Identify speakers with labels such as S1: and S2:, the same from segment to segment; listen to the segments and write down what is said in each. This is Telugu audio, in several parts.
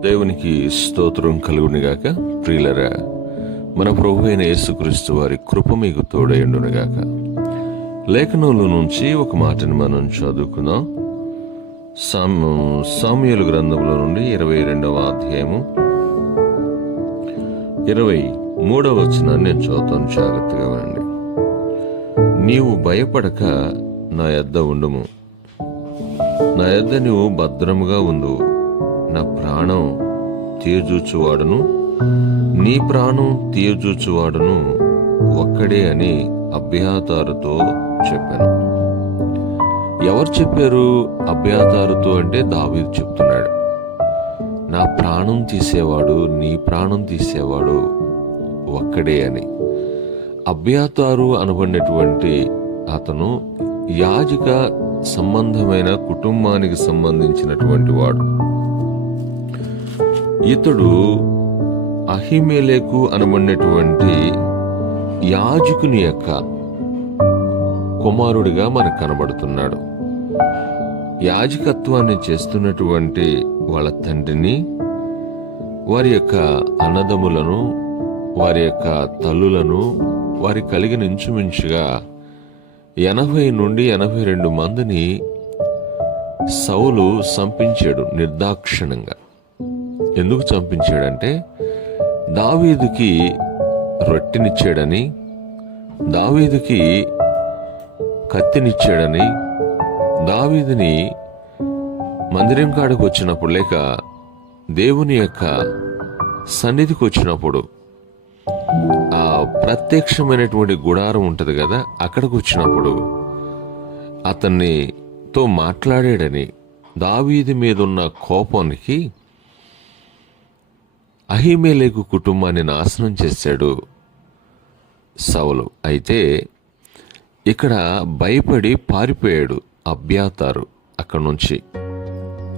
S1: దేవునికి స్తోత్రం కలుగునిగాక. ప్రియులరా మన ప్రభు అయిన యేసుక్రీస్తు వారి కృప మీకు తోడయుండునుగాక. లేఖనంలో నుంచి ఒక మాటని మనం చదువుకుందాం. సామ్ సామ్యుల గ్రంథంలో నుండి ఇరవై రెండవ అధ్యాయము. ఇరవై మూడవ వచనాన్ని నేను చదువుతాను జాగ్రత్తగా వినండి. నీవు భయపడక నా యొద్ద ఉండుము. నా యొద్ద నీవు భద్రముగా ఉండు. నా ప్రాణం తీర్చూచువాడును. నీ ప్రాణం తీయజూచువాడును ఒక్కడే అని అభ్యాతారుతో చెప్పాను. ఎవరు చెప్పారు అభ్యాతారుతో అంటే దావీదు చెప్తున్నాడు. నా ప్రాణం తీసేవాడు నీ ప్రాణం తీసేవాడు ఒక్కడే అని. అభ్యాతారు అనబడినటువంటి అతను యాజక సంబంధమైన కుటుంబానికి సంబంధించినటువంటి వాడు. ఇతడు అహిమేలేకు అనబడినటువంటి యాజకుని యొక్క కుమారుడిగా మనకు కనబడుతున్నాడు. యాజకత్వాన్ని చేస్తున్నటువంటి వాళ్ళ తండ్రిని వారి యొక్క అన్నదములను వారి యొక్క తల్లులను వారి కలిగిన ఇంచుమించుగా ఎనభై నుండి ఎనభై రెండు మందిని సౌలు సంపించాడు నిర్దాక్షిణంగా. ఎందుకు చంపించాడంటే దావీదుకి రొట్టెనిచ్చాడని దావీదుకి కత్తినిచ్చాడని దావీదుని మందిరం కాడకు వచ్చినప్పుడు లేక దేవుని యొక్క సన్నిధికి వచ్చినప్పుడు ఆ ప్రత్యక్షమైనటువంటి గుడారం ఉంటుంది కదా అక్కడికి వచ్చినప్పుడు అతన్ని తో మాట్లాడాడని దావీది మీద ఉన్న కోపానికి అహిమేలేకు కుటుంబాన్ని నాశనం చేశాడు సౌలు. అయితే ఇక్కడ భయపడి పారిపోయాడు అభ్యాతారు అక్కడి నుంచి.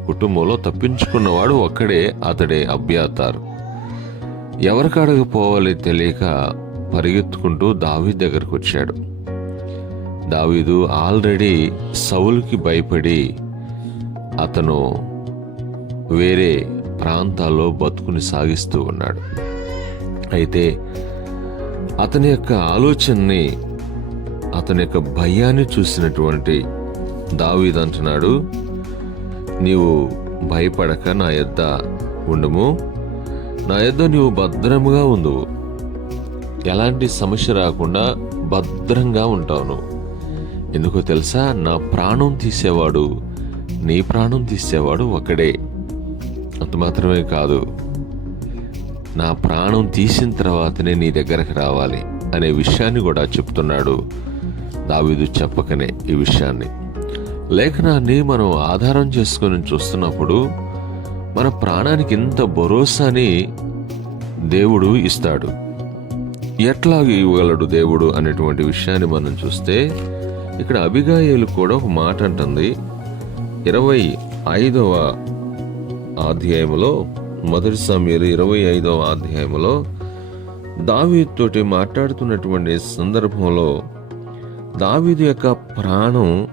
S1: కుటుంబంలో తప్పించుకున్నవాడు ఒక్కడే అతడే అభ్యాతారు ఎవరికాడకు పోవాలి తెలియక పరిగెత్తుకుంటూ దావీ దగ్గరకు వచ్చాడు. దావీదు ఆల్రెడీ సౌలుకి భయపడి అతను వేరే ప్రాంతాల్లో బతుకుని సాగిస్తూ ఉన్నాడు. అయితే అతని యొక్క ఆలోచనని అతని యొక్క భయాన్ని చూసినటువంటి దావీద్ అంటున్నాడు నీవు భయపడక నా యొద్ద ఉండము. నా యొద్ద నీవు భద్రముగా ఉండవు. ఎలాంటి సమస్య రాకుండా భద్రంగా ఉంటావు నువ్వు ఎందుకో తెలుసా? నా ప్రాణం తీసేవాడు నీ ప్రాణం తీసేవాడు ఒకడే అంత మాత్రమే కాదు. నా ప్రాణం తీసిన తర్వాతనే నీ దగ్గరకు రావాలి అనే విషయాన్ని కూడా చెప్తున్నాడు దావీదు చెప్పకనే ఈ విషయాన్ని. లేఖనాన్ని మనం ఆధారం చేసుకొని చూస్తున్నప్పుడు మన ప్రాణానికి ఇంత భరోసాని దేవుడు ఇస్తాడు. ఎట్లా ఇవ్వగలడు దేవుడు అనేటువంటి విషయాన్ని మనం చూస్తే ఇక్కడ అభిగాయలు కూడా ఒక మాట అంటుంది. ఇరవై ఐదవ అధ్యాయములో మొదటి సమయలు ఇరవై ఐదవ అధ్యాయములో దావీతోటి మాట్లాడుతున్నటువంటి సందర్భంలో దావీదు యొక్క ప్రాణం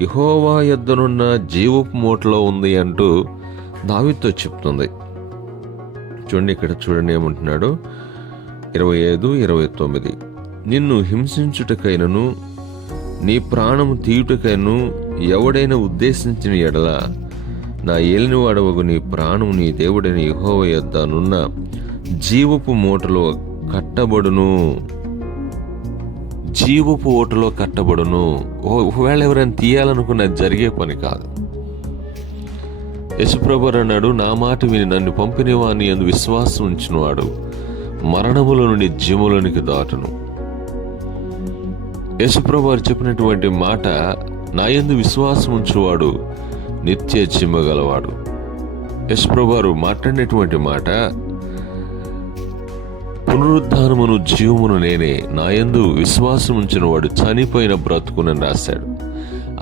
S1: యహోవా యొద్దనున్న జీవపు మూటలో ఉంది అంటూ దావీతో చెప్తుంది. చూడండి ఇక్కడ చూడండి ఏమంటున్నాడు. ఇరవై ఐదు ఇరవై తొమ్మిది. నిన్ను హింసించుటకైనను నీ ప్రాణము తీయుటకైనను ఎవడైనా ఉద్దేశించిన ఎడల నా ఏలినవాడవగు నీ ప్రాణం నీ దేవుడని యహోవ యొద్దనున్న జీవపు మూటలో కట్టబడును. జీవపు ఓటలో కట్టబడును. ఓ- ఒకవేళ ఎవరైనా తీయాలనుకున్న జరిగే పని కాదు. యశుప్రభు అన్నాడు నా మాట విని నన్ను పంపిన వాని అందు విశ్వాసం ఉంచినవాడు మరణముల నుండి జీవులోనికి దాటును. యశుప్రభు వారు చెప్పినటువంటి మాట నా ఎందు విశ్వాసం ఉంచువాడు నిత్య చిమ్మగలవాడు యశుప్రభు వారు మాట్లాడినటువంటి మాట పునరుద్ధానమును జీవమును నేనే నాయందు విశ్వాసం ఉంచిన వాడు చనిపోయిన బ్రతుకునని రాశాడు.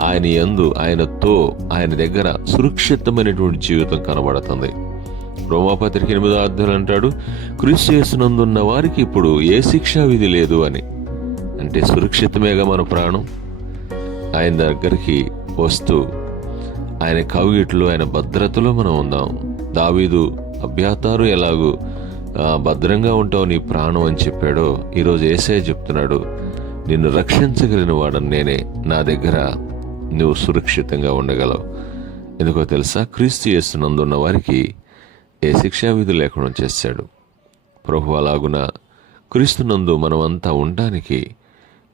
S1: ఆయన యందు ఆయనతో ఆయన దగ్గర సురక్షితమైనటువంటి జీవితం కనబడుతుంది. రోమాపత్రిక ఎనిమిదో అధ్యాయులు అంటాడు కృషి చేసినందున్న వారికి ఇప్పుడు ఏ శిక్షా విధి లేదు అని. అంటే సురక్షితమేగా మన ప్రాణం? ఆయన దగ్గరికి వస్తూ ఆయన కవిగిట్లో ఆయన భద్రతలో మనం ఉందాం. దావీదు అభ్యాతారు ఎలాగూ భద్రంగా ఉంటావు నీ ప్రాణం అని చెప్పాడో ఈరోజు ఏసే చెప్తున్నాడు. నిన్ను రక్షించగలిగిన వాడని నేనే. నా దగ్గర నువ్వు సురక్షితంగా ఉండగలవు. ఎందుకో తెలుసా? క్రీస్తు చేస్తున్నందున్న వారికి ఏ శిక్షా విధి లేకుండా చేశాడు. ప్రభు అలాగున క్రీస్తునందు మనమంతా ఉండడానికి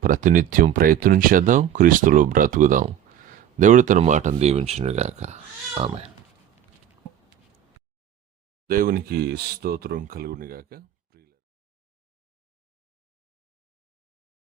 S1: ప్రతినిత్యం ప్రయత్నం చేద్దాం క్రీస్తులో బ్రతుకుదాం. దేవుడు తన మాటను దీవించునుగాక ఆమె దేవునికి స్తోత్రం కలుగునిగాక